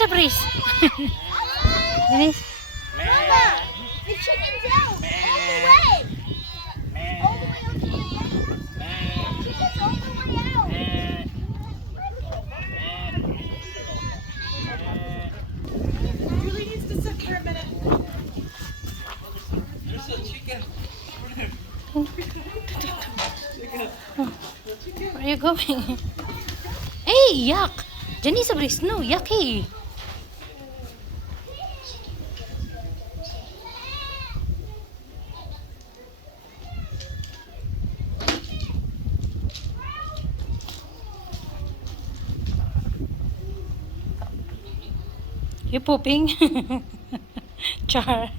Janice, Abris. Janice. Mama, the chicken's out. All the way. All the way out to the end. Chicken's all the way out. Julie needs to sit for a minute. There's a chicken. Where are you going? Hey, yuck. Janice, Abris. No, yucky. You pooping? Char.